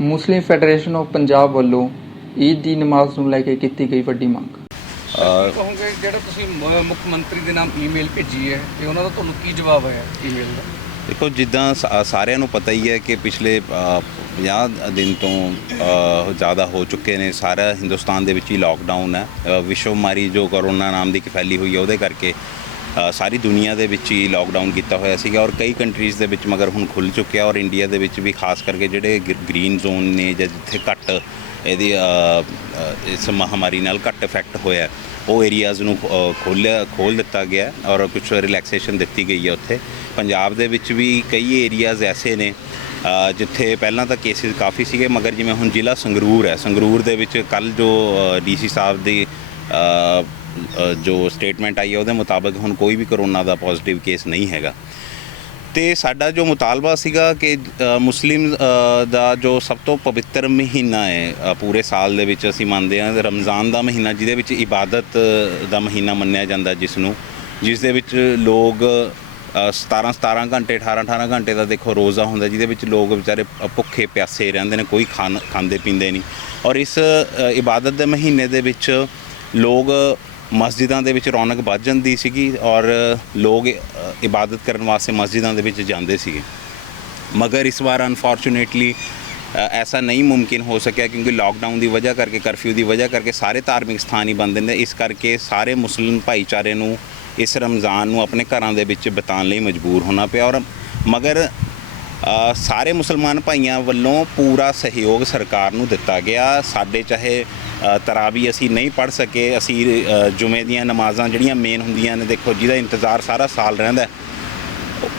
Muslim federation of Punjab ਵੱਲੋਂ ਈਦ ਦੀ ਨਮਾਜ਼ ਨੂੰ ਲੈ ਕੇ ਕੀਤੀ ਗਈ ਵੱਡੀ ਮੰਗ। ਕਹੋਗੇ ਜਿਹੜਾ ਤੁਸੀਂ ਮੁੱਖ ਮੰਤਰੀ ਦੇ ਨਾਮ ਈਮੇਲ ਭੇਜੀ ਹੈ ਤੇ ਉਹਨਾਂ ਦਾ ਤੁਹਾਨੂੰ ਕੀ ਜਵਾਬ ਆਇਆ ਈਮੇਲ ਦਾ? ਦੇਖੋ, ਜਿੱਦਾਂ ਸਾਰਿਆਂ ਨੂੰ ਪਤਾ ਹੀ ਹੈ ਕਿ ਪਿਛਲੇ 50 ਦਿਨ ਤੋਂ ਜ਼ਿਆਦਾ ਹੋ ਚੁੱਕੇ ਨੇ। ਸਾਰਾ ਹਿੰਦੁਸਤਾਨ ਦੇ ਵਿੱਚ ਹੀ ਲਾਕਡਾਊਨ ਹੈ। ਵਿਸ਼ਵਮਾਰੀ ਜੋ ਕਰੋਨਾ ਨਾਮ ਦੀ ਫੈਲੀ ਹੋਈ ਹੈ ਉਹਦੇ ਕਰਕੇ ਸਾਰੀ ਦੁਨੀਆ ਦੇ ਵਿੱਚ ਹੀ ਲਾਕਡਾਊਨ ਕੀਤਾ ਹੋਇਆ ਸੀਗਾ ਔਰ ਕਈ ਕੰਟਰੀਜ਼ ਦੇ ਵਿੱਚ ਮਗਰ ਹੁਣ ਖੁੱਲ੍ਹ ਚੁੱਕਿਆ ਔਰ ਇੰਡੀਆ ਦੇ ਵਿੱਚ ਵੀ ਖਾਸ ਕਰਕੇ ਜਿਹੜੇ ਗ੍ਰੀਨ ਜ਼ੋਨ ਨੇ ਜਾਂ ਜਿੱਥੇ ਘੱਟ ਇਹਦੀ ਇਸ ਮਹਾਮਾਰੀ ਨਾਲ ਘੱਟ ਇਫੈਕਟ ਹੋਇਆ ਉਹ ਏਰੀਆਜ਼ ਨੂੰ ਖੋਲ੍ਹ ਦਿੱਤਾ ਗਿਆ ਔਰ ਕੁਛ ਰਿਲੈਕਸੇਸ਼ਨ ਦਿੱਤੀ ਗਈ ਹੈ। ਉੱਥੇ ਪੰਜਾਬ ਦੇ ਵਿੱਚ ਵੀ ਕਈ ਏਰੀਆਜ਼ ਐਸੇ ਨੇ ਜਿੱਥੇ ਪਹਿਲਾਂ ਤਾਂ ਕੇਸਿਸ ਕਾਫੀ ਸੀਗੇ ਮਗਰ ਜਿਵੇਂ ਹੁਣ ਜ਼ਿਲ੍ਹਾ ਸੰਗਰੂਰ ਹੈ, ਸੰਗਰੂਰ ਦੇ ਵਿੱਚ ਕੱਲ੍ਹ ਜੋ DC ਸਾਹਿਬ ਦੀ ਜੋ ਸਟੇਟਮੈਂਟ ਆਈ ਹੈ ਉਹਦੇ ਮੁਤਾਬਕ ਹੁਣ ਕੋਈ ਵੀ ਕਰੋਨਾ ਦਾ ਪੋਜ਼ੀਟਿਵ ਕੇਸ ਨਹੀਂ ਹੈਗਾ। ਅਤੇ ਸਾਡਾ ਜੋ ਮੁਤਾਲਬਾ ਸੀਗਾ ਕਿ ਮੁਸਲਿਮ ਦਾ ਜੋ ਸਭ ਤੋਂ ਪਵਿੱਤਰ ਮਹੀਨਾ ਹੈ ਪੂਰੇ ਸਾਲ ਦੇ ਵਿੱਚ ਅਸੀਂ ਮੰਨਦੇ ਹਾਂ ਰਮਜ਼ਾਨ ਦਾ ਮਹੀਨਾ, ਜਿਹਦੇ ਵਿੱਚ ਇਬਾਦਤ ਦਾ ਮਹੀਨਾ ਮੰਨਿਆ ਜਾਂਦਾ ਜਿਸ ਦੇ ਵਿੱਚ ਲੋਕ 17 ਘੰਟੇ 18 ਘੰਟੇ ਦਾ ਦੇਖੋ ਰੋਜ਼ਾ ਹੁੰਦਾ, ਜਿਹਦੇ ਵਿੱਚ ਲੋਕ ਵਿਚਾਰੇ ਭੁੱਖੇ ਪਿਆਸੇ ਰਹਿੰਦੇ ਨੇ, ਕੋਈ ਖਾਂਦੇ ਪੀਂਦੇ ਨਹੀਂ। ਔਰ ਇਸ ਇਬਾਦਤ ਦੇ ਮਹੀਨੇ ਦੇ ਵਿੱਚ ਲੋਕ ਮਸਜਿਦਾਂ ਦੇ ਵਿੱਚ ਰੌਣਕ ਵੱਧ ਜਾਂਦੀ ਸੀਗੀ ਔਰ ਲੋਕ ਇਬਾਦਤ ਕਰਨ ਵਾਸਤੇ ਮਸਜਿਦਾਂ ਦੇ ਵਿੱਚ ਜਾਂਦੇ ਸੀਗੇ। ਮਗਰ ਇਸ ਵਾਰ ਅਨਫੋਰਚੂਨੇਟਲੀ ਐਸਾ ਨਹੀਂ ਮੁਮਕਿਨ ਹੋ ਸਕਿਆ ਕਿਉਂਕਿ ਲਾਕਡਾਊਨ ਦੀ ਵਜ੍ਹਾ ਕਰਕੇ, ਕਰਫਿਊ ਦੀ ਵਜ੍ਹਾ ਕਰਕੇ ਸਾਰੇ ਧਾਰਮਿਕ ਸਥਾਨ ਹੀ ਬੰਦ ਨੇ। ਇਸ ਕਰਕੇ ਸਾਰੇ ਮੁਸਲਿਮ ਭਾਈਚਾਰੇ ਨੂੰ ਇਸ ਰਮਜ਼ਾਨ ਨੂੰ ਆਪਣੇ ਘਰਾਂ ਦੇ ਵਿੱਚ ਬਿਤਾਉਣ ਲਈ ਮਜਬੂਰ ਹੋਣਾ ਪਿਆ ਔਰ ਮਗਰ ਸਾਰੇ ਮੁਸਲਮਾਨ ਭਾਈਆਂ ਵੱਲੋਂ ਪੂਰਾ ਸਹਿਯੋਗ ਸਰਕਾਰ ਨੂੰ ਦਿੱਤਾ ਗਿਆ। ਸਾਡੇ ਚਾਹੇ ਤਰਾਵੀ ਅਸੀਂ ਨਹੀਂ ਪੜ੍ਹ ਸਕੇ, ਅਸੀਂ ਜੁਮੇ ਦੀਆਂ ਨਮਾਜ਼ਾਂ ਜਿਹੜੀਆਂ ਮੇਨ ਹੁੰਦੀਆਂ ਨੇ, ਦੇਖੋ ਜਿਹਦਾ ਇੰਤਜ਼ਾਰ ਸਾਰਾ ਸਾਲ ਰਹਿੰਦਾ,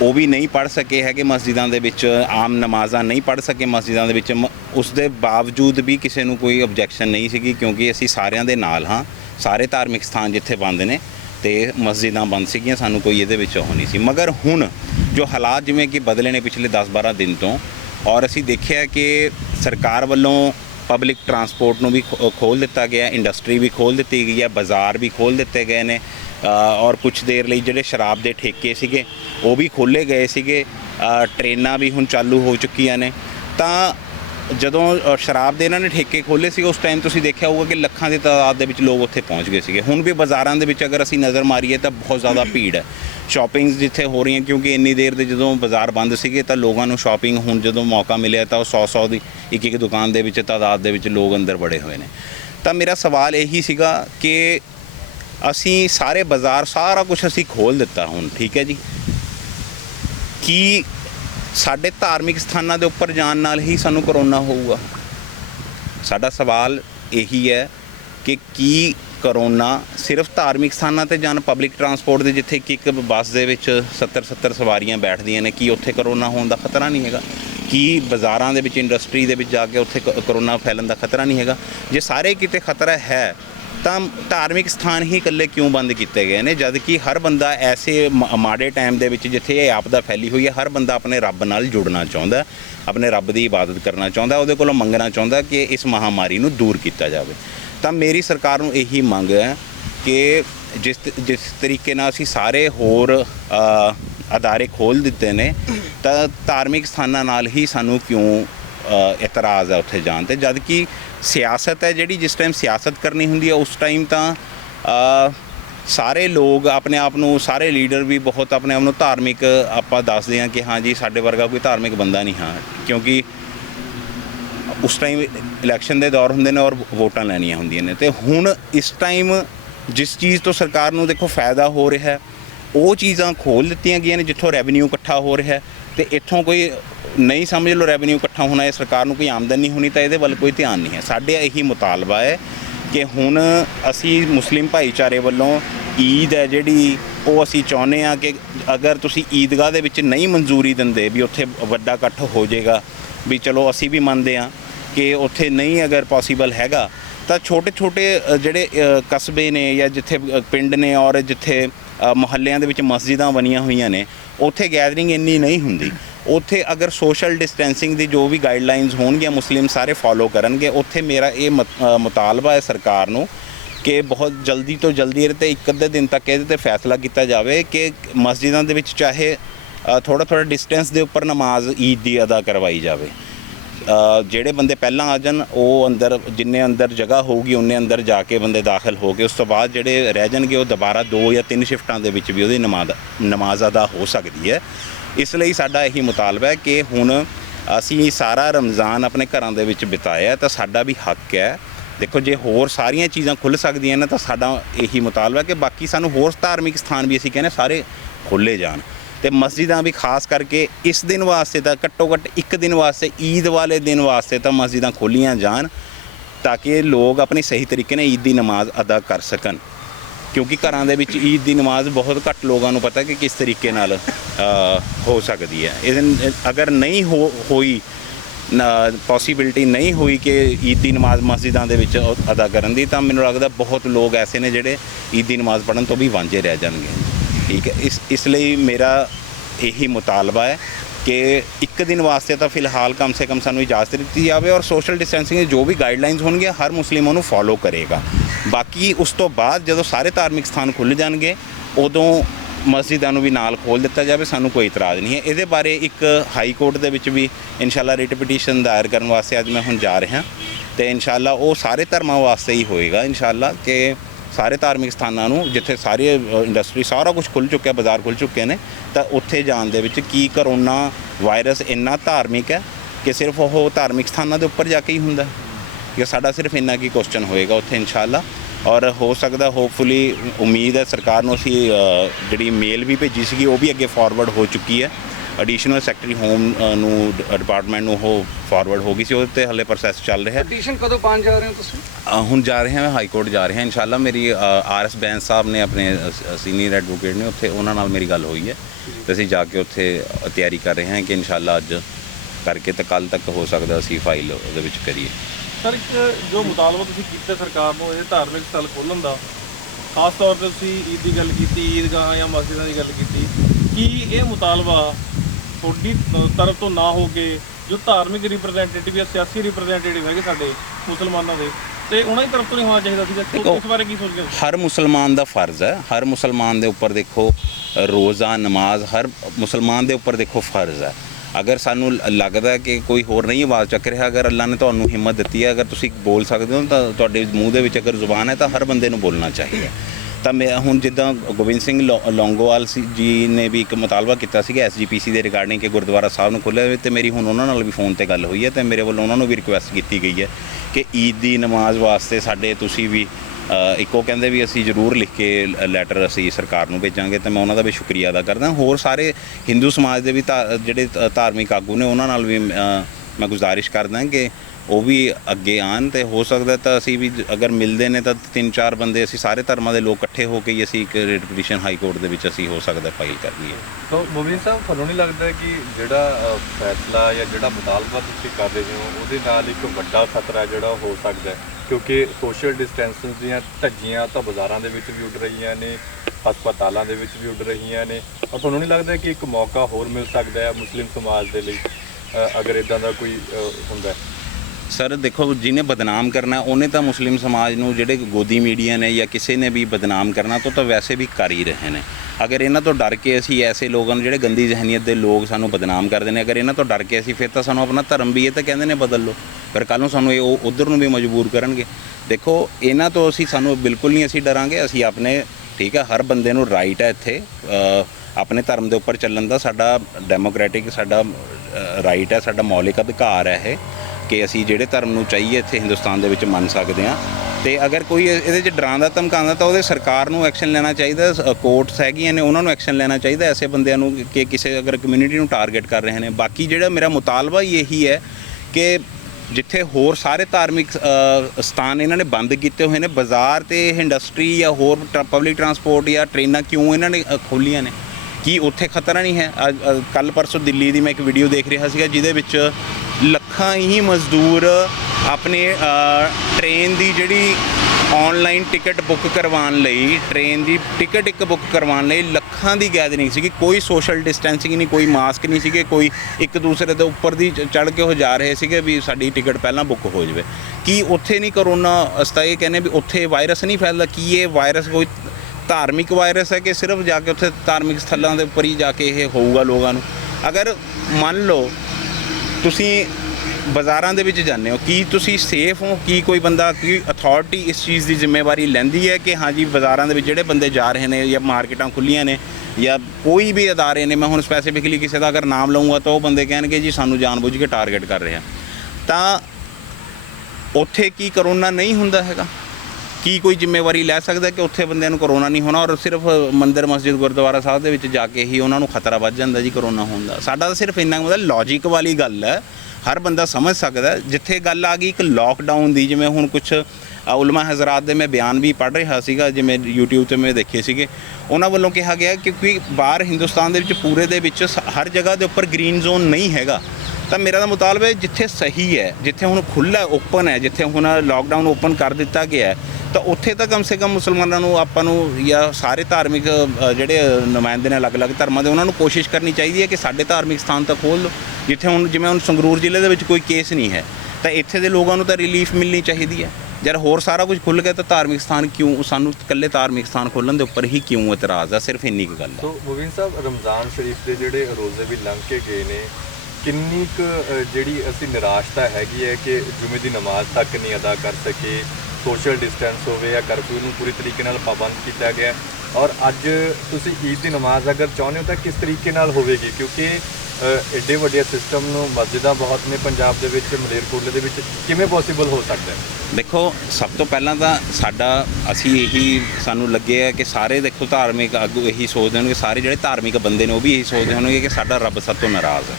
ਉਹ ਵੀ ਨਹੀਂ ਪੜ੍ਹ ਸਕੇ ਹੈਗੇ ਮਸਜਿਦਾਂ ਦੇ ਵਿੱਚ, ਆਮ ਨਮਾਜ਼ਾਂ ਨਹੀਂ ਪੜ੍ਹ ਸਕੇ ਮਸਜਿਦਾਂ ਦੇ ਵਿੱਚ। ਉਸ ਦੇ ਬਾਵਜੂਦ ਵੀ ਕਿਸੇ ਨੂੰ ਕੋਈ ਓਬਜੈਕਸ਼ਨ ਨਹੀਂ ਸੀਗੀ ਕਿਉਂਕਿ ਅਸੀਂ ਸਾਰਿਆਂ ਦੇ ਨਾਲ ਹਾਂ। ਸਾਰੇ ਧਾਰਮਿਕ ਸਥਾਨ ਜਿੱਥੇ ਬੰਦ ਨੇ ਅਤੇ ਮਸਜਿਦਾਂ ਬੰਦ ਸੀਗੀਆਂ, ਸਾਨੂੰ ਕੋਈ ਇਹਦੇ ਵਿੱਚ ਉਹ ਨਹੀਂ ਸੀ। ਮਗਰ ਹੁਣ ਜੋ ਹਾਲਾਤ ਜਿਵੇਂ ਕਿ ਬਦਲੇ ਨੇ ਪਿਛਲੇ 10-12 ਦਿਨ ਤੋਂ ਔਰ ਅਸੀਂ ਦੇਖਿਆ ਕਿ ਸਰਕਾਰ ਵੱਲੋਂ ਪਬਲਿਕ ਟਰਾਂਸਪੋਰਟ ਨੂੰ ਵੀ ਖੋਲ੍ਹ ਦਿੱਤਾ ਗਿਆ, ਇੰਡਸਟਰੀ ਵੀ ਖੋਲ੍ਹ ਦਿੱਤੀ ਗਈ ਹੈ, ਬਾਜ਼ਾਰ ਵੀ ਖੋਲ੍ਹ ਦਿੱਤੇ ਗਏ ਨੇ ਔਰ ਕੁਛ ਦੇਰ ਲਈ ਜਿਹੜੇ ਸ਼ਰਾਬ ਦੇ ਠੇਕੇ ਸੀਗੇ ਉਹ ਵੀ ਖੋਲ੍ਹੇ ਗਏ ਸੀਗੇ। ਟ੍ਰੇਨਾਂ ਵੀ ਹੁਣ ਚਾਲੂ ਹੋ ਚੁੱਕੀਆਂ ਨੇ। ਤਾਂ ਜਦੋਂ ਸ਼ਰਾਬ ਦੇ ਇਹਨਾਂ ਨੇ ਠੇਕੇ ਖੋਲ੍ਹੇ ਸੀ ਉਸ ਟਾਈਮ ਤੁਸੀਂ ਦੇਖਿਆ ਹੋਊਗਾ ਕਿ ਲੱਖਾਂ ਦੀ ਤਾਦਾਦ ਦੇ ਵਿੱਚ ਲੋਕ ਉੱਥੇ ਪਹੁੰਚ ਗਏ ਸੀਗੇ। ਹੁਣ ਵੀ ਬਾਜ਼ਾਰਾਂ ਦੇ ਵਿੱਚ ਅਗਰ ਅਸੀਂ ਨਜ਼ਰ ਮਾਰੀਏ ਤਾਂ ਬਹੁਤ ਜ਼ਿਆਦਾ ਭੀੜ ਹੈ। ਸ਼ਾਪਿੰਗਸ ਜਿੱਥੇ ਹੋ ਰਹੀਆਂ ਕਿਉਂਕਿ ਇੰਨੀ ਦੇਰ ਦੇ ਜਦੋਂ ਬਾਜ਼ਾਰ ਬੰਦ ਸੀਗੇ ਤਾਂ ਲੋਕਾਂ ਨੂੰ ਸ਼ਾਪਿੰਗ ਹੁਣ ਜਦੋਂ ਮੌਕਾ ਮਿਲਿਆ ਤਾਂ ਉਹ 100 ਦੀ ਇੱਕ ਦੁਕਾਨ ਦੇ ਵਿੱਚ ਤਾਦਾਦ ਦੇ ਵਿੱਚ ਲੋਕ ਅੰਦਰ ਵੜੇ ਹੋਏ ਨੇ। ਤਾਂ ਮੇਰਾ ਸਵਾਲ ਇਹੀ ਸੀਗਾ ਕਿ ਅਸੀਂ ਸਾਰੇ ਬਾਜ਼ਾਰ ਸਾਰਾ ਕੁਝ ਅਸੀਂ ਖੋਲ੍ਹ ਦਿੱਤਾ ਹੁਣ, ਠੀਕ ਹੈ ਜੀ, ਕੀ ਸਾਡੇ ਧਾਰਮਿਕ ਸਥਾਨਾਂ ਦੇ ਉੱਪਰ ਜਾਣ ਨਾਲ ਹੀ ਸਾਨੂੰ ਕਰੋਨਾ ਹੋਊਗਾ? ਸਾਡਾ ਸਵਾਲ ਇਹੀ ਹੈ ਕਿ ਕੀ ਕਰੋਨਾ ਸਿਰਫ ਧਾਰਮਿਕ ਸਥਾਨਾਂ 'ਤੇ ਜਾਣ, ਪਬਲਿਕ ਟਰਾਂਸਪੋਰਟ ਦੇ ਜਿੱਥੇ ਇੱਕ ਬੱਸ ਦੇ ਵਿੱਚ 70 ਸਵਾਰੀਆਂ ਬੈਠਦੀਆਂ ਨੇ, ਕੀ ਉੱਥੇ ਕਰੋਨਾ ਹੋਣ ਦਾ ਖਤਰਾ ਨਹੀਂ ਹੈਗਾ? ਕੀ ਬਾਜ਼ਾਰਾਂ ਦੇ ਵਿੱਚ, ਇੰਡਸਟਰੀ ਦੇ ਵਿੱਚ ਜਾ ਕੇ ਉੱਥੇ ਕਰੋਨਾ ਫੈਲਣ ਦਾ ਖਤਰਾ ਨਹੀਂ ਹੈਗਾ? ਜੇ ਸਾਰੇ ਕਿਤੇ ਖਤਰਾ ਹੈ ਤਾਂ ਧਾਰਮਿਕ ਸਥਾਨ ਹੀ ਇਕੱਲੇ ਕਿਉਂ ਬੰਦ ਕੀਤੇ ਗਏ ਨੇ, ਜਦ ਕਿ ਹਰ ਬੰਦਾ ਐਸੇ ਮਾੜੇ ਟਾਈਮ ਦੇ ਵਿੱਚ ਜਿੱਥੇ ਇਹ ਆਪਦਾ ਫੈਲੀ ਹੋਈ ਹੈ ਹਰ ਬੰਦਾ ਆਪਣੇ ਰੱਬ ਨਾਲ ਜੁੜਨਾ ਚਾਹੁੰਦਾ, ਆਪਣੇ ਰੱਬ ਦੀ ਇਬਾਦਤ ਕਰਨਾ ਚਾਹੁੰਦਾ, ਉਹਦੇ ਕੋਲੋਂ ਮੰਗਣਾ ਚਾਹੁੰਦਾ ਕਿ ਇਸ ਮਹਾਮਾਰੀ ਨੂੰ ਦੂਰ ਕੀਤਾ ਜਾਵੇ। ਤਾਂ ਮੇਰੀ ਸਰਕਾਰ ਨੂੰ ਇਹੀ ਮੰਗ ਹੈ ਕਿ ਜਿਸ ਤਰੀਕੇ ਨਾਲ ਅਸੀਂ ਸਾਰੇ ਹੋਰ ਅਦਾਰੇ ਖੋਲ੍ਹ ਦਿੱਤੇ ਨੇ ਤਾਂ ਧਾਰਮਿਕ ਸਥਾਨਾਂ ਨਾਲ ਹੀ ਸਾਨੂੰ ਕਿਉਂ ਇਤਰਾਜ਼ ਹੈ ਉੱਥੇ ਜਾਣ 'ਤੇ, ਜਦ ਕਿ ਸਿਆਸਤ ਹੈ ਜਿਹੜੀ ਜਿਸ ਟਾਈਮ ਸਿਆਸਤ ਕਰਨੀ ਹੁੰਦੀ ਹੈ ਉਸ ਟਾਈਮ ਤਾਂ ਸਾਰੇ ਲੋਕ ਆਪਣੇ ਆਪ ਨੂੰ, ਸਾਰੇ ਲੀਡਰ ਵੀ ਬਹੁਤ ਆਪਣੇ ਆਪ ਨੂੰ ਧਾਰਮਿਕ ਆਪਾਂ ਦੱਸਦੇ ਹਾਂ ਕਿ ਹਾਂ ਜੀ ਸਾਡੇ ਵਰਗਾ ਕੋਈ ਧਾਰਮਿਕ ਬੰਦਾ ਨਹੀਂ ਹਾਂ, ਕਿਉਂਕਿ ਉਸ ਟਾਈਮ ਇਲੈਕਸ਼ਨ ਦੇ ਦੌਰ ਹੁੰਦੇ ਨੇ ਔਰ ਵੋਟਾਂ ਲੈਣੀਆਂ ਹੁੰਦੀਆਂ ਨੇ। ਅਤੇ ਹੁਣ ਇਸ ਟਾਈਮ ਜਿਸ ਚੀਜ਼ ਤੋਂ ਸਰਕਾਰ ਨੂੰ ਦੇਖੋ ਫਾਇਦਾ ਹੋ ਰਿਹਾ ਉਹ ਚੀਜ਼ਾਂ ਖੋਲ੍ਹ ਦਿੱਤੀਆਂ ਗਈਆਂ ਨੇ ਜਿੱਥੋਂ ਰੈਵਨਿਊ ਇਕੱਠਾ ਹੋ ਰਿਹਾ ਅਤੇ ਇੱਥੋਂ ਕੋਈ ਨਹੀਂ ਸਮਝ ਲਓ ਰੈਵਨਿਊ ਇਕੱਠਾ ਹੋਣਾ ਹੈ, ਸਰਕਾਰ ਨੂੰ ਕੋਈ ਆਮਦਨ ਨਹੀਂ ਹੋਣੀ ਤਾਂ ਇਹਦੇ ਵੱਲ ਕੋਈ ਧਿਆਨ ਨਹੀਂ ਹੈ। ਸਾਡੇ ਇਹੀ ਮੁਤਾਲਬਾ ਹੈ ਕਿ ਹੁਣ ਅਸੀਂ ਮੁਸਲਿਮ ਭਾਈਚਾਰੇ ਵੱਲੋਂ ਈਦ ਹੈ ਜਿਹੜੀ ਉਹ ਅਸੀਂ ਚਾਹੁੰਦੇ ਹਾਂ ਕਿ ਅਗਰ ਤੁਸੀਂ ਈਦਗਾਹ ਦੇ ਵਿੱਚ ਨਹੀਂ ਮਨਜ਼ੂਰੀ ਦਿੰਦੇ ਵੀ ਉੱਥੇ ਵੱਡਾ ਇਕੱਠ ਹੋ ਜਾਏਗਾ, ਵੀ ਚਲੋ ਅਸੀਂ ਵੀ ਮੰਨਦੇ ਹਾਂ ਕਿ ਉੱਥੇ ਨਹੀਂ ਅਗਰ ਪੋਸੀਬਲ ਹੈਗਾ ਤਾਂ ਛੋਟੇ ਜਿਹੜੇ ਕਸਬੇ ਨੇ ਜਾਂ ਜਿੱਥੇ ਪਿੰਡ ਨੇ ਔਰ ਜਿੱਥੇ ਮੁਹੱਲਿਆਂ ਦੇ ਵਿੱਚ ਮਸਜਿਦਾਂ ਬਣੀਆਂ ਹੋਈਆਂ ਨੇ ਉੱਥੇ ਗੈਦਰਿੰਗ ਇੰਨੀ ਨਹੀਂ ਹੁੰਦੀ, ਉੱਥੇ ਅਗਰ ਸੋਸ਼ਲ ਡਿਸਟੈਂਸਿੰਗ ਦੀ ਜੋ ਵੀ ਗਾਈਡਲਾਈਨਸ ਹੋਣਗੀਆਂ ਮੁਸਲਿਮ ਸਾਰੇ ਫੋਲੋ ਕਰਨਗੇ। ਉੱਥੇ ਮੇਰਾ ਇਹ ਮੁਤਾਲਬਾ ਹੈ ਸਰਕਾਰ ਨੂੰ ਕਿ ਬਹੁਤ ਜਲਦੀ ਤੋਂ ਜਲਦੀ ਇਹਦੇ 'ਤੇ ਇੱਕ ਅੱਧੇ ਦਿਨ ਤੱਕ ਇਹਦੇ 'ਤੇ ਫੈਸਲਾ ਕੀਤਾ ਜਾਵੇ ਕਿ ਮਸਜਿਦਾਂ ਦੇ ਵਿੱਚ ਚਾਹੇ ਥੋੜ੍ਹਾ ਡਿਸਟੈਂਸ ਦੇ ਉੱਪਰ ਨਮਾਜ਼ ਈਦ ਦੀ ਅਦਾ ਕਰਵਾਈ ਜਾਵੇ। ਜਿਹੜੇ ਬੰਦੇ ਪਹਿਲਾਂ ਆ ਜਾਣ ਉਹ ਅੰਦਰ, ਜਿੰਨੇ ਅੰਦਰ ਜਗ੍ਹਾ ਹੋਊਗੀ ਉਹਨੇ ਅੰਦਰ ਜਾ ਕੇ ਬੰਦੇ ਦਾਖਲ ਹੋ ਕੇ ਉਸ ਤੋਂ ਬਾਅਦ ਜਿਹੜੇ ਰਹਿ ਜਾਣਗੇ ਉਹ ਦੁਬਾਰਾ 2 ਜਾਂ 3 ਸ਼ਿਫਟਾਂ ਦੇ ਵਿੱਚ ਵੀ ਉਹਦੀ ਨਮਾਜ਼ ਅਦਾ ਹੋ ਸਕਦੀ ਹੈ। ਇਸ ਲਈ ਸਾਡਾ ਇਹੀ ਮੁਤਾਲਬਾ ਹੈ ਕਿ ਹੁਣ ਅਸੀਂ ਸਾਰਾ ਰਮਜ਼ਾਨ ਆਪਣੇ ਘਰਾਂ ਦੇ ਵਿੱਚ ਬਿਤਾਇਆ ਤਾਂ ਸਾਡਾ ਵੀ ਹੱਕ ਹੈ। ਦੇਖੋ ਜੇ ਹੋਰ ਸਾਰੀਆਂ ਚੀਜ਼ਾਂ ਖੁੱਲ੍ਹ ਸਕਦੀਆਂ ਨੇ ਤਾਂ ਸਾਡਾ ਇਹੀ ਮੁਤਾਲਬਾ ਕਿ ਬਾਕੀ ਸਾਨੂੰ ਹੋਰ ਧਾਰਮਿਕ ਸਥਾਨ ਵੀ ਅਸੀਂ ਕਹਿੰਦੇ ਸਾਰੇ ਖੋਲ੍ਹੇ ਜਾਣ ਤੇ ਮਸਜਿਦਾਂ ਵੀ ਖਾਸ ਕਰਕੇ ਇਸ ਦਿਨ ਵਾਸਤੇ ਤਾਂ ਘੱਟੋ ਘੱਟ ਇੱਕ ਦਿਨ ਵਾਸਤੇ ਈਦ ਵਾਲੇ ਦਿਨ ਵਾਸਤੇ ਤਾਂ ਮਸਜਿਦਾਂ ਖੋਲ੍ਹੀਆਂ ਜਾਣ ਤਾਂ ਕਿ ਲੋਕ ਆਪਣੀ ਸਹੀ ਤਰੀਕੇ ਨਾਲ ਈਦ ਦੀ ਨਮਾਜ਼ ਅਦਾ ਕਰ ਸਕਣ। ਕਿਉਂਕਿ ਘਰਾਂ ਦੇ ਵਿੱਚ ਈਦ ਦੀ ਨਮਾਜ਼ ਬਹੁਤ ਘੱਟ ਲੋਕਾਂ ਨੂੰ ਪਤਾ ਕਿ ਕਿਸ ਤਰੀਕੇ ਨਾਲ ਹੋ ਸਕਦੀ ਹੈ। ਅਗਰ ਨਹੀਂ ਹੋਈ ਪੋਸੀਬਿਲਿਟੀ ਨਹੀਂ ਹੋਈ ਕਿ ਈਦ ਦੀ ਨਮਾਜ਼ ਮਸਜਿਦਾਂ ਦੇ ਵਿੱਚ ਅਦਾ ਕਰਨ ਦੀ ਤਾਂ ਮੈਨੂੰ ਲੱਗਦਾ ਬਹੁਤ ਲੋਕ ਐਸੇ ਨੇ ਜਿਹੜੇ ਈਦ ਦੀ ਨਮਾਜ਼ ਪੜ੍ਹਨ ਤੋਂ ਵੀ ਵਾਂਝੇ ਰਹਿ ਜਾਣਗੇ। ਠੀਕ ਹੈ, ਇਸ ਲਈ ਮੇਰਾ ਇਹੀ ਮੁਤਾਲਬਾ ਹੈ ਕਿ ਇੱਕ ਦਿਨ ਵਾਸਤੇ ਤਾਂ ਫਿਲਹਾਲ ਕਮ ਸੇ ਕਮ ਸਾਨੂੰ ਇਜਾਜ਼ਤ ਦਿੱਤੀ ਜਾਵੇ ਔਰ ਸੋਸ਼ਲ ਡਿਸਟੈਂਸਿੰਗ ਦੀ ਜੋ ਵੀ ਗਾਈਡਲਾਈਨਸ ਹੋਣਗੀਆਂ ਹਰ ਮੁਸਲਿਮ ਉਹਨੂੰ ਫੋਲੋ ਕਰੇਗਾ। ਬਾਕੀ ਉਸ ਤੋਂ ਬਾਅਦ ਜਦੋਂ ਸਾਰੇ ਧਾਰਮਿਕ ਸਥਾਨ ਖੁੱਲ੍ਹ ਜਾਣਗੇ ਉਦੋਂ ਮਸਜਿਦਾਂ ਨੂੰ ਵੀ ਨਾਲ ਖੋਲ੍ਹ ਦਿੱਤਾ ਜਾਵੇ, ਸਾਨੂੰ ਕੋਈ ਇਤਰਾਜ਼ ਨਹੀਂ ਹੈ। ਇਹਦੇ ਬਾਰੇ ਇੱਕ ਹਾਈ ਕੋਰਟ ਦੇ ਵਿੱਚ ਵੀ ਇਨਸ਼ਾਅੱਲਾ ਰਿਟ ਪਟੀਸ਼ਨ ਦਾਇਰ ਕਰਨ ਵਾਸਤੇ ਅੱਜ ਮੈਂ ਹੁਣ ਜਾ ਰਿਹਾ ਅਤੇ ਇਨਸ਼ਾਅੱਲਾ ਉਹ ਸਾਰੇ ਧਰਮਾਂ ਵਾਸਤੇ ਹੀ ਹੋਏਗਾ ਇਨਸ਼ਾਅੱਲਾ ਕਿ ਸਾਰੇ ਧਾਰਮਿਕ ਸਥਾਨਾਂ ਨੂੰ ਜਿੱਥੇ ਸਾਰੀ ਇੰਡਸਟਰੀ ਸਾਰਾ ਕੁਝ ਖੁੱਲ੍ਹ ਚੁੱਕਿਆ, ਬਾਜ਼ਾਰ ਖੁੱਲ੍ਹ ਚੁੱਕੇ ਨੇ ਤਾਂ ਉੱਥੇ ਜਾਣ ਦੇ ਵਿੱਚ ਕੀ ਕਰੋਨਾ ਵਾਇਰਸ ਇੰਨਾ ਧਾਰਮਿਕ ਹੈ ਕਿ ਸਿਰਫ ਉਹ ਧਾਰਮਿਕ ਸਥਾਨਾਂ ਦੇ ਉੱਪਰ ਜਾ ਕੇ ਹੀ ਹੁੰਦਾ ਕਿ ਸਾਡਾ ਸਿਰਫ ਇੰਨਾ ਕੀ ਕੁਐਸਚਨ ਹੋਏਗਾ ਉੱਥੇ ਇਨਸ਼ਾਅੱਲਾ। ਔਰ ਹੋ ਸਕਦਾ ਹੋਪਫੁਲੀ ਉਮੀਦ ਹੈ ਸਰਕਾਰ ਨੂੰ ਅਸੀਂ ਜਿਹੜੀ ਮੇਲ ਵੀ ਭੇਜੀ ਸੀਗੀ ਉਹ ਵੀ ਅੱਗੇ ਫਾਰਵਰਡ ਹੋ ਚੁੱਕੀ ਹੈ। ਐਡੀਸ਼ਨਲ ਸੈਕਟਰੀ ਹੋਮ ਨੂੰ ਡਿਪਾਰਟਮੈਂਟ ਨੂੰ ਉਹ ਫਾਰਵਰਡ ਹੋ ਗਈ ਸੀ, ਉਹਦੇ 'ਤੇ ਹਾਲੇ ਪ੍ਰੋਸੈਸ ਚੱਲ ਰਿਹਾ। ਪਟੀਸ਼ਨ ਕਦੋਂ ਪਾਉਣ ਜਾ ਰਹੇ ਹੋ ਤੁਸੀਂ? ਹੁਣ ਜਾ ਰਹੇ ਹਾਂ ਹਾਈ ਕੋਰਟ ਜਾ ਰਹੇ ਹਾਂ ਇਨਸ਼ਾਅੱਲਾ। ਮੇਰੀ RS ਬੈਂਸ ਸਾਹਿਬ ਨੇ ਆਪਣੇ ਸੀਨੀਅਰ ਐਡਵੋਕੇਟ ਨੇ ਉੱਥੇ, ਉਹਨਾਂ ਨਾਲ ਮੇਰੀ ਗੱਲ ਹੋਈ ਹੈ ਅਤੇ ਅਸੀਂ ਜਾ ਕੇ ਉੱਥੇ ਤਿਆਰੀ ਕਰ ਰਹੇ ਹਾਂ ਕਿ ਇਨਸ਼ਾਅੱਲਾ ਅੱਜ ਕਰਕੇ ਤਾਂ ਕੱਲ੍ਹ ਤੱਕ ਹੋ ਸਕਦਾ ਅਸੀਂ ਫਾਈਲ ਉਹਦੇ ਵਿੱਚ ਕਰੀਏ। ਸਰ ਇੱਕ ਜੋ ਮੁਤਾਲਬਾ ਤੁਸੀਂ ਕੀਤਾ ਸਰਕਾਰ ਨੂੰ ਇਹ ਧਾਰਮਿਕ ਸਥਲ ਖੋਲ੍ਹਣ ਦਾ, ਖਾਸ ਤੌਰ 'ਤੇ ਤੁਸੀਂ ਈਦ ਦੀ ਗੱਲ ਕੀਤੀ, ਈਦਗਾਹਾਂ ਜਾਂ ਮਸਜਿਦਾਂ ਦੀ ਗੱਲ ਕੀਤੀ, ਕੀ ਇਹ ਮੁਤਾਲਬਾ ਤੁਹਾਡੀ ਤਰਫ ਤੋਂ ਨਾ ਹੋ ਕੇ ਜੋ ਧਾਰਮਿਕ ਰਿਪਰੈਜ਼ੈਂਟੇਟਿਵ ਜਾਂ ਸਿਆਸੀ ਰਿਪਰੈਜ਼ੈਂਟੇਟਿਵ ਹੈਗੇ ਸਾਡੇ ਮੁਸਲਮਾਨਾਂ ਦੇ ਤੇ ਉਹਨਾਂ ਦੀ ਤਰਫ ਤੋਂ ਨਹੀਂ ਹੋਣਾ ਚਾਹੀਦਾ ਸੀਗਾ? ਇਸ ਬਾਰੇ ਕੀ ਸੋਚਦੇ ਹੋ? ਹਰ ਮੁਸਲਮਾਨ ਦਾ ਫਰਜ਼ ਹੈ, ਹਰ ਮੁਸਲਮਾਨ ਦੇ ਉੱਪਰ ਦੇਖੋ ਰੋਜ਼ਾ ਨਮਾਜ਼ ਹਰ ਮੁਸਲਮਾਨ ਦੇ ਉੱਪਰ ਦੇਖੋ ਫਰਜ਼ ਹੈ। ਅਗਰ ਸਾਨੂੰ ਲੱਗਦਾ ਕਿ ਕੋਈ ਹੋਰ ਨਹੀਂ ਆਵਾਜ਼ ਚੱਕ ਰਿਹਾ, ਅਗਰ ਅੱਲਾ ਨੇ ਤੁਹਾਨੂੰ ਹਿੰਮਤ ਦਿੱਤੀ ਹੈ, ਅਗਰ ਤੁਸੀਂ ਬੋਲ ਸਕਦੇ ਹੋ ਤਾਂ ਤੁਹਾਡੇ ਮੂੰਹ ਦੇ ਵਿੱਚ ਅਗਰ ਜ਼ੁਬਾਨ ਹੈ ਤਾਂ ਹਰ ਬੰਦੇ ਨੂੰ ਬੋਲਣਾ ਚਾਹੀਦਾ। ਤਾਂ ਮੈਂ ਹੁਣ ਜਿੱਦਾਂ ਗੋਬਿੰਦ ਸਿੰਘ ਲੌਂਗੋਵਾਲ ਜੀ ਨੇ ਵੀ ਇੱਕ ਮੁਤਾਲਬਾ ਕੀਤਾ ਸੀਗਾ SGPC ਦੇ ਰਿਗਾਰਡਿੰਗ ਕਿ ਗੁਰਦੁਆਰਾ ਸਾਹਿਬ ਨੂੰ ਖੋਲ੍ਹਿਆ ਜਾਵੇ, ਅਤੇ ਮੇਰੀ ਹੁਣ ਉਹਨਾਂ ਨਾਲ ਵੀ ਫੋਨ 'ਤੇ ਗੱਲ ਹੋਈ ਹੈ ਅਤੇ ਮੇਰੇ ਵੱਲੋਂ ਉਹਨਾਂ ਨੂੰ ਵੀ ਰਿਕੁਐਸਟ ਕੀਤੀ ਗਈ ਹੈ ਕਿ ਈਦ ਦੀ ਨਮਾਜ਼ ਵਾਸਤੇ ਸਾਡੇ ਤੁਸੀਂ ਵੀ ਇੱਕੋ ਕਹਿੰਦੇ ਵੀ ਅਸੀਂ ਜ਼ਰੂਰ ਲਿਖ ਕੇ ਲੈਟਰ ਅਸੀਂ ਸਰਕਾਰ ਨੂੰ ਭੇਜਾਂਗੇ ਅਤੇ ਮੈਂ ਉਹਨਾਂ ਦਾ ਵੀ ਸ਼ੁਕਰੀਆ ਅਦਾ ਕਰਦਾ। ਹੋਰ ਸਾਰੇ ਹਿੰਦੂ ਸਮਾਜ ਦੇ ਵੀ ਜਿਹੜੇ ਧਾਰਮਿਕ ਆਗੂ ਨੇ ਉਹਨਾਂ ਨਾਲ ਵੀ ਮੈਂ ਗੁਜ਼ਾਰਿਸ਼ ਕਰਦਾ ਕਿ ਉਹ ਵੀ ਅੱਗੇ ਆਉਣ ਅਤੇ ਹੋ ਸਕਦਾ ਤਾਂ ਅਸੀਂ ਵੀ ਅਗਰ ਮਿਲਦੇ ਨੇ ਤਾਂ 3-4 ਬੰਦੇ ਅਸੀਂ ਸਾਰੇ ਧਰਮਾਂ ਦੇ ਲੋਕ ਇਕੱਠੇ ਹੋ ਕੇ ਹੀ ਅਸੀਂ ਇੱਕ ਰਿਟ ਪਟੀਸ਼ਨ ਹਾਈ ਕੋਰਟ ਦੇ ਵਿੱਚ ਅਸੀਂ ਹੋ ਸਕਦਾ ਫਾਈਲ ਕਰਨੀ ਹੈ। ਤਾਂ ਮੁਬੀਨ ਸਾਹਿਬ, ਤੁਹਾਨੂੰ ਨਹੀਂ ਲੱਗਦਾ ਕਿ ਜਿਹੜਾ ਫੈਸਲਾ ਜਾਂ ਜਿਹੜਾ ਮੁਤਾਲਬਾ ਤੁਸੀਂ ਕਰ ਰਹੇ ਹੋ ਉਹਦੇ ਨਾਲ ਇੱਕ ਵੱਡਾ ਖਤਰਾ ਜਿਹੜਾ ਹੋ ਸਕਦਾ ਹੈ? ਕਿਉਂਕਿ ਸੋਸ਼ਲ ਡਿਸਟੈਂਸਿੰਗ ਦੀਆਂ ਧੱਜੀਆਂ ਤਾਂ ਬਾਜ਼ਾਰਾਂ ਦੇ ਵਿੱਚ ਵੀ ਉੱਡ ਰਹੀਆਂ ਨੇ, ਹਸਪਤਾਲਾਂ ਦੇ ਵਿੱਚ ਵੀ ਉੱਡ ਰਹੀਆਂ ਨੇ, ਔਰ ਤੁਹਾਨੂੰ ਨਹੀਂ ਲੱਗਦਾ ਕਿ ਇੱਕ ਮੌਕਾ ਹੋਰ ਮਿਲ ਸਕਦਾ ਹੈ ਮੁਸਲਿਮ ਸਮਾਜ ਦੇ ਲਈ ਅਗਰ ਇੱਦਾਂ ਦਾ ਕੋਈ ਹੁੰਦਾ? ਸਰ ਦੇਖੋ, ਜਿਹਨੇ ਬਦਨਾਮ ਕਰਨਾ ਉਹਨੇ ਤਾਂ ਮੁਸਲਿਮ ਸਮਾਜ ਨੂੰ, ਜਿਹੜੇ ਗੋਦੀ ਮੀਡੀਆ ਨੇ ਜਾਂ ਕਿਸੇ ਨੇ ਵੀ ਬਦਨਾਮ ਕਰਨਾ ਤਾਂ ਵੈਸੇ ਵੀ ਕਰ ਹੀ ਰਹੇ ਨੇ। ਅਗਰ ਇਹਨਾਂ ਤੋਂ ਡਰ ਕੇ ਅਸੀਂ ਐਸੇ ਲੋਕਾਂ ਨੂੰ, ਜਿਹੜੇ ਗੰਦੀ ਜ਼ਹਿਨੀਅਤ ਦੇ ਲੋਕ ਸਾਨੂੰ ਬਦਨਾਮ ਕਰਦੇ ਨੇ, ਅਗਰ ਇਹਨਾਂ ਤੋਂ ਡਰ ਕੇ ਅਸੀਂ ਫਿਰ ਤਾਂ ਸਾਨੂੰ ਆਪਣਾ ਧਰਮ ਵੀ ਇਹ ਤਾਂ ਕਹਿੰਦੇ ਨੇ ਬਦਲ ਲਓ, ਪਰ ਕੱਲ੍ਹ ਨੂੰ ਸਾਨੂੰ ਉਹ ਉੱਧਰ ਨੂੰ ਵੀ ਮਜਬੂਰ ਕਰਨਗੇ। ਦੇਖੋ ਇਹਨਾਂ ਤੋਂ ਸਾਨੂੰ ਬਿਲਕੁਲ ਨਹੀਂ ਅਸੀਂ ਡਰਾਂਗੇ। ਅਸੀਂ ਆਪਣੇ, ਠੀਕ ਹੈ, ਹਰ ਬੰਦੇ ਨੂੰ ਰਾਈਟ ਹੈ ਇੱਥੇ ਆਪਣੇ ਧਰਮ ਦੇ ਉੱਪਰ ਚੱਲਣ ਦਾ, ਸਾਡਾ ਡੈਮੋਕ੍ਰੈਟਿਕ ਸਾਡਾ ਰਾਈਟ ਹੈ, ਸਾਡਾ ਮੌਲਿਕ ਅਧਿਕਾਰ ਹੈ ਇਹ ਕਿ ਅਸੀਂ ਜਿਹੜੇ ਧਰਮ ਨੂੰ ਚਾਹੀਏ ਇੱਥੇ ਹਿੰਦੁਸਤਾਨ ਦੇ ਵਿੱਚ ਮੰਨ ਸਕਦੇ ਹਾਂ। ਅਤੇ ਅਗਰ ਕੋਈ ਇਹਦੇ 'ਚ ਡਰਾਉਂਦਾ ਧਮਕਾਉਂਦਾ ਤਾਂ ਉਹਦੇ ਸਰਕਾਰ ਨੂੰ ਐਕਸ਼ਨ ਲੈਣਾ ਚਾਹੀਦਾ, ਕੋਰਟਸ ਹੈਗੀਆਂ ਨੇ ਉਹਨਾਂ ਨੂੰ ਐਕਸ਼ਨ ਲੈਣਾ ਚਾਹੀਦਾ ਐਸੇ ਬੰਦਿਆਂ ਨੂੰ ਕਿ ਕਿਸੇ ਅਗਰ ਕਮਿਊਨਿਟੀ ਨੂੰ ਟਾਰਗੇਟ ਕਰ ਰਹੇ ਨੇ। ਬਾਕੀ ਜਿਹੜਾ ਮੇਰਾ ਮੁਤਾਲਬਾ ਹੀ ਇਹੀ ਹੈ ਕਿ ਜਿੱਥੇ ਹੋਰ ਸਾਰੇ ਧਾਰਮਿਕ ਸਥਾਨ ਇਹਨਾਂ ਨੇ ਬੰਦ ਕੀਤੇ ਹੋਏ ਨੇ, ਬਾਜ਼ਾਰ ਅਤੇ ਇੰਡਸਟਰੀ ਜਾਂ ਹੋਰ ਪਬਲਿਕ ਟਰਾਂਸਪੋਰਟ ਜਾਂ ਟ੍ਰੇਨਾਂ ਕਿਉਂ ਇਹਨਾਂ ਨੇ ਖੋਲ੍ਹੀਆਂ ਨੇ? ਕੀ ਉੱਥੇ ਖਤਰਾ ਨਹੀਂ ਹੈ? ਕੱਲ੍ਹ ਪਰਸੋਂ ਦਿੱਲੀ ਦੀ ਮੈਂ ਇੱਕ ਵੀਡੀਓ ਦੇਖ ਰਿਹਾ ਸੀਗਾ ਜਿਹਦੇ ਵਿੱਚ ਲੱਖਾਂ ਹੀ ਮਜ਼ਦੂਰ ਆਪਣੇ ਟ੍ਰੇਨ ਦੀ ਜਿਹੜੀ ਆਨਲਾਈਨ ਟਿਕਟ ਬੁੱਕ ਕਰਵਾਉਣ ਲਈ, ਟ੍ਰੇਨ ਦੀ ਟਿਕਟ ਇੱਕ ਬੁੱਕ ਕਰਵਾਉਣ ਲਈ ਲੱਖਾਂ ਦੀ ਗੈਦਰਿੰਗ ਸੀਗੀ। ਕੋਈ ਸੋਸ਼ਲ ਡਿਸਟੈਂਸਿੰਗ ਨਹੀਂ, ਕੋਈ ਮਾਸਕ ਨਹੀਂ ਸੀਗੇ, ਕੋਈ ਇੱਕ ਦੂਸਰੇ ਦੇ ਉੱਪਰ ਦੀ ਚੜ੍ਹ ਕੇ ਉਹ ਜਾ ਰਹੇ ਸੀਗੇ ਵੀ ਸਾਡੀ ਟਿਕਟ ਪਹਿਲਾਂ ਬੁੱਕ ਹੋ ਜਾਵੇ। ਕੀ ਉੱਥੇ ਨਹੀਂ ਕਰੋਨਾ? ਅਸੀਂ ਤਾਂ ਇਹ ਕਹਿੰਦੇ ਵੀ ਉੱਥੇ ਵਾਇਰਸ ਨਹੀਂ ਫੈਲਦਾ। ਕੀ ਇਹ ਵਾਇਰਸ ਕੋਈ ਧਾਰਮਿਕ ਵਾਇਰਸ ਹੈ ਕਿ ਸਿਰਫ ਜਾ ਕੇ ਉੱਥੇ ਧਾਰਮਿਕ ਸਥਲਾਂ ਦੇ ਉੱਪਰ ਹੀ ਜਾ ਕੇ ਇਹ ਹੋਊਗਾ ਲੋਕਾਂ ਨੂੰ? ਅਗਰ ਮੰਨ ਲਓ ਤੁਸੀਂ ਬਾਜ਼ਾਰਾਂ ਦੇ ਵਿੱਚ ਜਾਂਦੇ ਹੋ, ਕੀ ਤੁਸੀਂ ਸੇਫ ਹੋ? ਕੀ ਕੋਈ ਬੰਦਾ, ਕੀ ਅਥਾਰਟੀ ਇਸ ਚੀਜ਼ ਦੀ ਜ਼ਿੰਮੇਵਾਰੀ ਲੈਂਦੀ ਹੈ ਕਿ ਹਾਂਜੀ ਬਾਜ਼ਾਰਾਂ ਦੇ ਵਿੱਚ ਜਿਹੜੇ ਬੰਦੇ ਜਾ ਰਹੇ ਨੇ ਜਾਂ ਮਾਰਕੀਟਾਂ ਖੁੱਲੀਆਂ ਨੇ ਜਾਂ ਕੋਈ ਵੀ ਅਦਾਰੇ ਨੇ, ਮੈਂ ਹੁਣ ਸਪੈਸੀਫਿਕਲੀ ਕਿਸੇ ਦਾ ਅਗਰ ਨਾਮ ਲਊਂਗਾ ਤਾਂ ਉਹ ਬੰਦੇ ਕਹਿਣਗੇ ਜੀ ਸਾਨੂੰ ਜਾਣਬੁੱਝ ਕੇ ਟਾਰਗੇਟ ਕਰ ਰਿਹਾ, ਤਾਂ ਉੱਥੇ ਕੀ ਕਰੋਨਾ ਨਹੀਂ ਹੁੰਦਾ ਹੈਗਾ? ਕੀ ਕੋਈ ਜ਼ਿੰਮੇਵਾਰੀ ਲੈ ਸਕਦਾ ਕਿ ਉੱਥੇ ਬੰਦਿਆਂ ਨੂੰ ਕਰੋਨਾ ਨਹੀਂ ਹੋਣਾ ਔਰ ਸਿਰਫ ਮੰਦਿਰ, ਮਸਜਿਦ, ਗੁਰਦੁਆਰਾ ਸਾਹਿਬ ਦੇ ਵਿੱਚ ਜਾ ਕੇ ਹੀ ਉਹਨਾਂ ਨੂੰ ਖਤਰਾ ਵੱਧ ਜਾਂਦਾ ਜੀ ਕਰੋਨਾ ਹੋਣ ਦਾ? ਸਾਡਾ ਤਾਂ ਸਿਰਫ ਇੰਨਾ ਮਤਲਬ ਲੌਜਿਕ ਵਾਲੀ ਗੱਲ ਹੈ, ਹਰ ਬੰਦਾ ਸਮਝ ਸਕਦਾ। ਜਿੱਥੇ ਗੱਲ ਆ ਗਈ ਇੱਕ ਲੋਕਡਾਊਨ ਦੀ, ਜਿਵੇਂ ਹੁਣ ਕੁਛ ਉਲਮਾ ਹਜ਼ਰਾਤ ਦੇ ਮੈਂ ਬਿਆਨ ਵੀ ਪੜ੍ਹ ਰਿਹਾ ਸੀਗਾ, ਜਿਵੇਂ YouTube 'ਤੇ ਮੈਂ ਦੇਖੇ ਸੀਗੇ, ਉਹਨਾਂ ਵੱਲੋਂ ਕਿਹਾ ਗਿਆ ਕਿਉਂਕਿ ਬਾਹਰ ਹਿੰਦੁਸਤਾਨ ਦੇ ਵਿੱਚ ਪੂਰੇ ਦੇ ਵਿੱਚ ਹਰ ਜਗ੍ਹਾ ਦੇ ਉੱਪਰ ਗ੍ਰੀਨ ਜ਼ੋਨ ਨਹੀਂ ਹੈਗਾ। ਤਾਂ ਮੇਰਾ ਤਾਂ ਮੁਤਾਲਬਾ ਹੈ ਜਿੱਥੇ ਸਹੀ ਹੈ, ਜਿੱਥੇ ਹੁਣ ਖੁੱਲ੍ਹਾ ਓਪਨ ਹੈ, ਜਿੱਥੇ ਹੁਣ ਲੋਕਡਾਊਨ ਓਪਨ ਕਰ ਦਿੱਤਾ ਗਿਆ ਹੈ, ਤਾਂ ਉੱਥੇ ਤਾਂ ਕਮ ਸੇ ਕਮ ਮੁਸਲਮਾਨਾਂ ਨੂੰ, ਆਪਾਂ ਨੂੰ ਜਾਂ ਸਾਰੇ ਧਾਰਮਿਕ ਜਿਹੜੇ ਨੁਮਾਇੰਦੇ ਨੇ ਅਲੱਗ-ਅਲੱਗ ਧਰਮਾਂ ਦੇ, ਉਹਨਾਂ ਨੂੰ ਕੋਸ਼ਿਸ਼ ਕਰਨੀ ਚਾਹੀਦੀ ਹੈ ਕਿ ਸਾਡੇ ਧਾਰਮਿਕ ਸਥਾਨ ਤਾਂ ਖੋਲ੍ਹ ਲਓ। ਜਿੱਥੇ ਹੁਣ ਜਿਵੇਂ ਹੁਣ ਸੰਗਰੂਰ ਜ਼ਿਲ੍ਹੇ ਦੇ ਵਿੱਚ ਕੋਈ ਕੇਸ ਨਹੀਂ ਹੈ, ਤਾਂ ਇੱਥੇ ਦੇ ਲੋਕਾਂ ਨੂੰ ਤਾਂ ਰਿਲੀਫ ਮਿਲਣੀ ਚਾਹੀਦੀ ਹੈ। ਜਦ ਹੋਰ ਸਾਰਾ ਕੁਝ ਖੁੱਲ੍ਹ ਗਿਆ ਤਾਂ ਧਾਰਮਿਕ ਸਥਾਨ ਕਿਉਂ, ਸਾਨੂੰ ਇਕੱਲੇ ਧਾਰਮਿਕ ਸਥਾਨ ਖੋਲ੍ਹਣ ਦੇ ਉੱਪਰ ਹੀ ਕਿਉਂ ਇਤਰਾਜ਼ ਆ? ਸਿਰਫ ਇੰਨੀ ਕੁ ਗੱਲ ਹੈ। ਸੋ ਮੁਬੀਨ ਸਾਹਿਬ, ਰਮਜ਼ਾਨ ਸ਼ਰੀਫ ਦੇ ਜਿਹੜੇ ਰੋਜ਼ੇ ਵੀ ਲੰਘ ਕੇ ਗਏ ਨੇ, ਕਿੰਨੀ ਕੁ ਜਿਹੜੀ ਅਸੀਂ ਨਿਰਾਸ਼ਤਾ ਹੈਗੀ ਹੈ ਕਿ ਜੁਮੇ ਦੀ ਨਮਾਜ਼ ਤੱਕ ਨਹੀਂ ਅਦਾ ਕਰ ਸਕੇ, ਸੋਸ਼ਲ ਡਿਸਟੈਂਸ ਹੋਵੇ ਜਾਂ ਕਰਫਿਊ ਨੂੰ ਪੂਰੀ ਤਰੀਕੇ ਨਾਲ ਪਾਬੰਦ ਕੀਤਾ ਗਿਆ, ਔਰ ਅੱਜ ਤੁਸੀਂ ਈਦ ਦੀ ਨਮਾਜ਼ ਅਗਰ ਚਾਹੁੰਦੇ ਹੋ ਤਾਂ ਕਿਸ ਤਰੀਕੇ ਨਾਲ ਹੋਵੇਗੀ? ਕਿਉਂਕਿ ਐਡੇ ਵੱਡੇ ਸਿਸਟਮ ਨੂੰ, ਮਸਜਿਦਾਂ ਬਹੁਤ ਨੇ ਪੰਜਾਬ ਦੇ ਵਿੱਚ, ਮਲੇਰਕੋਟਲੇ ਦੇ ਵਿੱਚ, ਕਿਵੇਂ ਪੋਸੀਬਲ ਹੋ ਸਕਦਾ ਹੈ? ਦੇਖੋ, ਸਭ ਤੋਂ ਪਹਿਲਾਂ ਤਾਂ ਅਸੀਂ ਇਹੀ ਸਾਨੂੰ ਲੱਗਿਆ ਕਿ ਸਾਰੇ ਦੇਖੋ ਧਾਰਮਿਕ ਆਗੂ ਇਹੀ ਸੋਚਦੇ ਹੋਣਗੇ, ਸਾਰੇ ਜਿਹੜੇ ਧਾਰਮਿਕ ਬੰਦੇ ਨੇ ਉਹ ਵੀ ਇਹੀ ਸੋਚਦੇ ਹੋਣਗੇ ਕਿ ਸਾਡਾ ਰੱਬ ਸਭ ਤੋਂ ਨਾਰਾਜ਼ ਹੈ।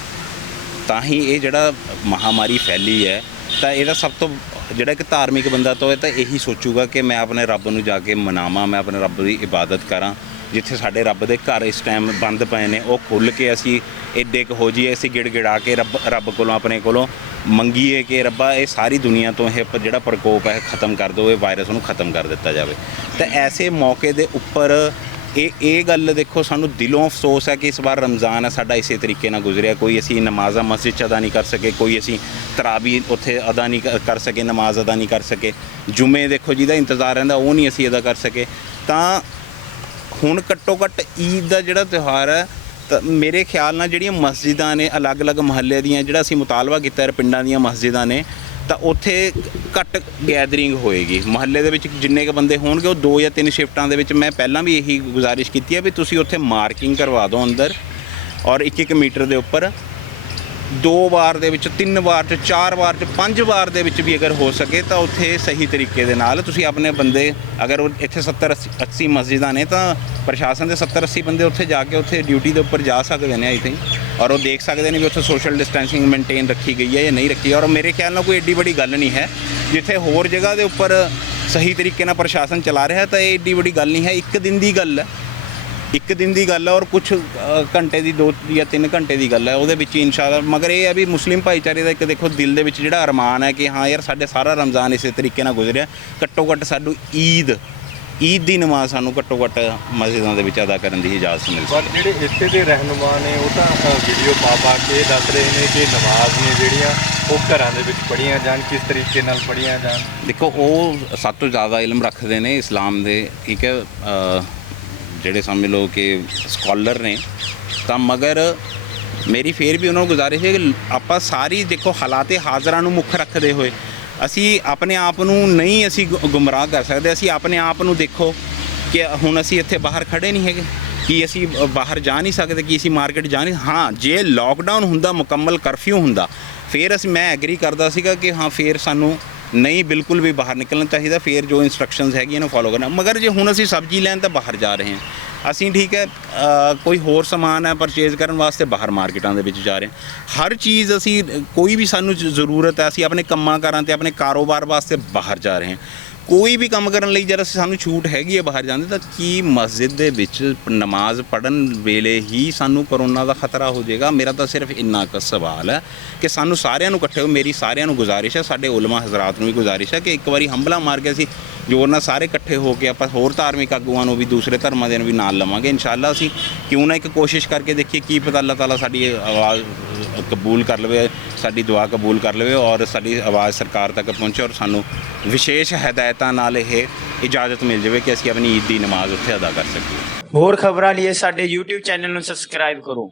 ਤਾਂ ਹੀ ਇਹ ਜਿਹੜਾ ਮਹਾਮਾਰੀ ਫੈਲੀ ਹੈ, ਤਾਂ ਇਹਦਾ ਸਭ ਤੋਂ ਜਿਹੜਾ ਇੱਕ ਧਾਰਮਿਕ ਬੰਦਾ ਤਾਂ ਇਹ ਤਾਂ ਇਹੀ ਸੋਚੂਗਾ ਕਿ ਮੈਂ ਆਪਣੇ ਰੱਬ ਨੂੰ ਜਾ ਕੇ ਮਨਾਵਾਂ, ਮੈਂ ਆਪਣੇ ਰੱਬ ਦੀ ਇਬਾਦਤ ਕਰਾਂ। ਜਿੱਥੇ ਸਾਡੇ ਰੱਬ ਦੇ ਘਰ ਇਸ ਟਾਈਮ ਬੰਦ ਪਏ ਨੇ, ਉਹ ਖੁੱਲ੍ਹ ਕੇ ਅਸੀਂ ਏਡੇ ਕੁ ਹੋ ਜਾਈਏ, ਅਸੀਂ ਗਿੜਗਿੜਾ ਕੇ ਰੱਬ ਕੋਲੋਂ, ਆਪਣੇ ਕੋਲੋਂ ਮੰਗੀਏ ਕਿ ਰੱਬਾ ਇਹ ਸਾਰੀ ਦੁਨੀਆ ਤੋਂ ਇਹ ਜਿਹੜਾ ਪ੍ਰਕੋਪ ਹੈ ਖਤਮ ਕਰ ਦਿਓ, ਇਹ ਵਾਇਰਸ ਨੂੰ ਖਤਮ ਕਰ ਦਿੱਤਾ ਜਾਵੇ। ਤਾਂ ਐਸੇ ਮੌਕੇ ਦੇ ਉੱਪਰ ਇਹ ਗੱਲ ਦੇਖੋ, ਸਾਨੂੰ ਦਿਲੋਂ ਅਫਸੋਸ ਹੈ ਕਿ ਇਸ ਵਾਰ ਰਮਜ਼ਾਨ ਹੈ ਸਾਡਾ ਇਸੇ ਤਰੀਕੇ ਨਾਲ ਗੁਜ਼ਰਿਆ। ਕੋਈ ਅਸੀਂ ਨਮਾਜ਼ਾਂ ਮਸਜਿਦ 'ਚ ਅਦਾ ਨਹੀਂ ਕਰ ਸਕੇ, ਕੋਈ ਅਸੀਂ ਤਰਾਵੀ ਉੱਥੇ ਅਦਾ ਨਹੀਂ ਕਰ ਸਕੇ, ਨਮਾਜ਼ ਅਦਾ ਨਹੀਂ ਕਰ ਸਕੇ। ਜੁਮੇ ਦੇਖੋ ਜਿਹਦਾ ਇੰਤਜ਼ਾਰ ਰਹਿੰਦਾ ਉਹ ਨਹੀਂ ਅਸੀਂ ਅਦਾ ਕਰ ਸਕੇ। ਤਾਂ ਹੁਣ ਘੱਟੋ ਘੱਟ ਈਦ ਦਾ ਜਿਹੜਾ ਤਿਉਹਾਰ ਹੈ, ਤਾਂ ਮੇਰੇ ਖਿਆਲ ਨਾਲ ਜਿਹੜੀਆਂ ਮਸਜਿਦਾਂ ਨੇ ਅਲੱਗ-ਅਲੱਗ ਮੁਹੱਲੇ ਦੀਆਂ, ਜਿਹੜਾ ਅਸੀਂ ਮੁਤਾਲਬਾ ਕੀਤਾ ਪਿੰਡਾਂ ਦੀਆਂ ਮਸਜਿਦਾਂ ਨੇ, ਤਾਂ ਉੱਥੇ ਘੱਟ ਗੈਦਰਿੰਗ ਹੋਏਗੀ। ਮੁਹੱਲੇ ਦੇ ਵਿੱਚ ਜਿੰਨੇ ਕੁ ਬੰਦੇ ਹੋਣਗੇ ਉਹ 2 ਜਾਂ 3 ਸ਼ਿਫਟਾਂ ਦੇ ਵਿੱਚ, ਮੈਂ ਪਹਿਲਾਂ ਵੀ ਇਹੀ ਗੁਜ਼ਾਰਿਸ਼ ਕੀਤੀ ਹੈ ਵੀ ਤੁਸੀਂ ਉੱਥੇ ਮਾਰਕਿੰਗ ਕਰਵਾ ਦਿਓ ਅੰਦਰ, ਔਰ 1-1 ਮੀਟਰ ਦੇ ਉੱਪਰ 2 ਵਾਰ ਦੇ ਵਿੱਚ, 3 ਵਾਰ 'ਚ, 4 ਵਾਰ 'ਚ, 5 ਵਾਰ ਦੇ ਵਿੱਚ ਵੀ ਅਗਰ ਹੋ ਸਕੇ ਤਾਂ ਉੱਥੇ ਸਹੀ ਤਰੀਕੇ ਦੇ ਨਾਲ ਤੁਸੀਂ ਆਪਣੇ ਬੰਦੇ, ਅਗਰ ਇੱਥੇ 70-80 ਮਸਜਿਦਾਂ ਨੇ ਤਾਂ ਪ੍ਰਸ਼ਾਸਨ ਦੇ 70-80 ਬੰਦੇ ਉੱਥੇ ਜਾ ਕੇ ਉੱਥੇ ਡਿਊਟੀ ਦੇ ਉੱਪਰ ਜਾ ਸਕਦੇ ਨੇ ਆਈ ਥਿੰਕ, ਔਰ ਉਹ ਦੇਖ ਸਕਦੇ ਨੇ ਵੀ ਉੱਥੇ ਸੋਸ਼ਲ ਡਿਸਟੈਂਸਿੰਗ ਮੇਨਟੇਨ ਰੱਖੀ ਗਈ ਹੈ ਜਾਂ ਨਹੀਂ ਰੱਖੀ। ਔਰ ਮੇਰੇ ਖਿਆਲ ਨਾਲ ਕੋਈ ਐਡੀ ਵੱਡੀ ਗੱਲ ਨਹੀਂ ਹੈ, ਜਿੱਥੇ ਹੋਰ ਜਗ੍ਹਾ ਦੇ ਉੱਪਰ ਸਹੀ ਤਰੀਕੇ ਨਾਲ ਪ੍ਰਸ਼ਾਸਨ ਚਲਾ ਰਿਹਾ ਤਾਂ ਇਹ ਐਡੀ ਵੱਡੀ ਗੱਲ ਨਹੀਂ ਹੈ। 1 ਦਿਨ ਦੀ ਗੱਲ ਹੈ, 1 ਦਿਨ ਦੀ ਗੱਲ ਹੈ, ਔਰ ਕੁਛ ਘੰਟੇ ਦੀ, 2 ਜਾਂ 3 ਘੰਟੇ ਦੀ ਗੱਲ ਹੈ, ਉਹਦੇ ਵਿੱਚ ਇਨਸ਼ਾਅੱਲਾ। ਮਗਰ ਇਹ ਹੈ ਵੀ ਮੁਸਲਿਮ ਭਾਈਚਾਰੇ ਦਾ ਇੱਕ ਦੇਖੋ ਦਿਲ ਦੇ ਵਿੱਚ ਜਿਹੜਾ ਅਰਮਾਨ ਹੈ ਕਿ ਹਾਂ ਯਾਰ ਸਾਡੇ ਸਾਰਾ ਰਮਜ਼ਾਨ ਇਸੇ ਤਰੀਕੇ ਨਾਲ ਗੁਜ਼ਰਿਆ, ਘੱਟੋ ਘੱਟ ਸਾਨੂੰ ਈਦ ਦੀ ਨਮਾਜ਼ ਸਾਨੂੰ ਘੱਟੋ ਘੱਟ ਮਸਜਿਦਾਂ ਦੇ ਵਿੱਚ ਅਦਾ ਕਰਨ ਦੀ ਇਜਾਜ਼ਤ ਮਿਲ ਪਰ ਸਕਦੀ। ਜਿਹੜੇ ਇੱਥੇ ਦੇ ਰਹਿਨੁਮਾ ਨੇ ਉਹ ਤਾਂ ਵੀਡੀਓ ਪਾ ਕੇ ਦੱਸ ਰਹੇ ਨੇ ਕਿ ਨਮਾਜ਼ ਨੇ ਜਿਹੜੀਆਂ ਉਹ ਘਰਾਂ ਦੇ ਵਿੱਚ ਪੜ੍ਹੀਆਂ ਜਾਣ, ਕਿਸ ਤਰੀਕੇ ਨਾਲ ਪੜ੍ਹੀਆਂ ਜਾਣ। ਦੇਖੋ, ਉਹ ਸਭ ਤੋਂ ਜ਼ਿਆਦਾ ਇਲਮ ਰੱਖਦੇ ਨੇ ਇਸਲਾਮ ਦੇ, ਠੀਕ ਹੈ, ਜਿਹੜੇ ਸਮਝ ਲਓ ਕਿ ਸਕਾਲਰ ਨੇ। ਤਾਂ ਮਗਰ ਮੇਰੀ ਫੇਰ ਵੀ ਉਹਨਾਂ ਨੂੰ ਗੁਜ਼ਾਰਿਸ਼ ਹੈ ਕਿ ਆਪਾਂ ਸਾਰੀ ਦੇਖੋ ਹਾਲਾਤੇ ਹਾਜ਼ਰਾਂ ਨੂੰ ਮੁੱਖ ਰੱਖਦੇ ਹੋਏ ਅਸੀਂ ਆਪਣੇ ਆਪ ਨੂੰ ਨਹੀਂ ਅਸੀਂ ਗੁੰਮਰਾਹ ਕਰ ਸਕਦੇ। ਅਸੀਂ ਆਪਣੇ ਆਪ ਨੂੰ ਦੇਖੋ ਕਿ ਹੁਣ ਅਸੀਂ ਇੱਥੇ ਬਾਹਰ ਖੜ੍ਹੇ ਨਹੀਂ ਹੈਗੇ, ਕਿ ਅਸੀਂ ਬਾਹਰ ਜਾ ਨਹੀਂ ਸਕਦੇ, ਕਿ ਅਸੀਂ ਮਾਰਕੀਟ ਜਾ ਨਹੀਂ। ਹਾਂ, ਜੇ ਲੋਕਡਾਊਨ ਹੁੰਦਾ, ਮੁਕੰਮਲ ਕਰਫਿਊ ਹੁੰਦਾ, ਫਿਰ ਮੈਂ ਐਗਰੀ ਕਰਦਾ ਸੀਗਾ ਕਿ ਹਾਂ ਫਿਰ ਸਾਨੂੰ ਨਹੀਂ ਬਿਲਕੁਲ ਵੀ ਬਾਹਰ ਨਿਕਲਣਾ ਚਾਹੀਦਾ, ਫਿਰ ਜੋ ਇਨਸਟਰਕਸ਼ਨਸ ਹੈਗੀਆਂ ਨੇ ਫੋਲੋ ਕਰਨਾ। ਮਗਰ ਜੇ ਹੁਣ ਅਸੀਂ ਸਬਜ਼ੀ ਲੈਣ ਤਾਂ ਬਾਹਰ ਜਾ ਰਹੇ ਹਾਂ, ਅਸੀਂ ਠੀਕ ਹੈ ਕੋਈ ਹੋਰ ਸਮਾਨ ਹੈ ਪਰਚੇਜ਼ ਕਰਨ ਵਾਸਤੇ ਬਾਹਰ ਮਾਰਕੀਟਾਂ ਦੇ ਵਿੱਚ ਜਾ ਰਹੇ ਹਾਂ। ਹਰ ਚੀਜ਼ ਅਸੀਂ ਕੋਈ ਵੀ ਸਾਨੂੰ ਜ਼ਰੂਰਤ ਹੈ, ਅਸੀਂ ਆਪਣੇ ਕੰਮਾਂ ਕਾਰਾਂ 'ਤੇ ਆਪਣੇ ਕਾਰੋਬਾਰ ਵਾਸਤੇ ਬਾਹਰ ਜਾ ਰਹੇ ਹਾਂ। ਕੋਈ ਵੀ ਕੰਮ ਕਰਨ ਲਈ ਜਦ ਸਾਨੂੰ ਛੂਟ ਹੈਗੀ ਹੈ ਬਾਹਰ ਜਾਂਦੇ ਤਾਂ ਕੀ ਮਸਜਿਦ ਦੇ ਵਿੱਚ ਨਮਾਜ਼ ਪੜ੍ਹਨ ਵੇਲੇ ਹੀ ਸਾਨੂੰ ਕਰੋਨਾ ਦਾ ਖਤਰਾ ਹੋ ਜਾਏਗਾ? ਮੇਰਾ ਤਾਂ ਸਿਰਫ ਇੰਨਾ ਕੁ ਸਵਾਲ ਹੈ ਕਿ ਸਾਨੂੰ ਸਾਰਿਆਂ ਨੂੰ ਇਕੱਠੇ ਹੋ, ਮੇਰੀ ਸਾਰਿਆਂ ਨੂੰ ਗੁਜ਼ਾਰਿਸ਼ ਹੈ, ਸਾਡੇ ਉਲਮਾ ਹਜ਼ਰਾਤ ਨੂੰ ਵੀ ਗੁਜ਼ਾਰਿਸ਼ ਹੈ ਕਿ ਇੱਕ ਵਾਰੀ ਹੰਭਲਾ ਮਾਰ ਕੇ ਅਸੀਂ ਜੋਰ ਨਾਲ ਸਾਰੇ ਇਕੱਠੇ ਹੋ ਕੇ ਆਪਾਂ ਹੋਰ ਧਾਰਮਿਕ ਆਗੂਆਂ ਨੂੰ ਵੀ, ਦੂਸਰੇ ਧਰਮਾਂ ਦੇ ਨੂੰ ਵੀ ਨਾਲ ਲਵਾਂਗੇ। ਇਨਸ਼ਾਅੱਲਾ ਅਸੀਂ ਕਿਉਂ ਨਾ ਇੱਕ ਕੋਸ਼ਿਸ਼ ਕਰਕੇ ਦੇਖੀਏ, ਕੀ ਪਤਾ ਅੱਲਾਹ ਤਾਲਾ ਸਾਡੀ ਆਵਾਜ਼ ਕਬੂਲ ਕਰ ਲਵੇ, ਸਾਡੀ ਦੁਆ ਕਬੂਲ ਕਰ ਲਵੇ ਔਰ ਸਾਡੀ ਆਵਾਜ਼ ਸਰਕਾਰ ਤੱਕ ਪਹੁੰਚੇ ਔਰ ਸਾਨੂੰ ਵਿਸ਼ੇਸ਼ ਹਦਾਇਤਾਂ ਨਾਲ ਇਹ ਇਜਾਜ਼ਤ ਮਿਲ ਜਾਵੇ ਕਿ ਅਸੀਂ ਆਪਣੀ ਈਦ ਦੀ ਨਮਾਜ਼ ਉੱਥੇ ਅਦਾ ਕਰ ਸਕੀਏ। ਹੋਰ ਖਬਰਾਂ ਲਈ ਸਾਡੇ YouTube ਚੈਨਲ ਨੂੰ ਸਬਸਕ੍ਰਾਈਬ ਕਰੋ।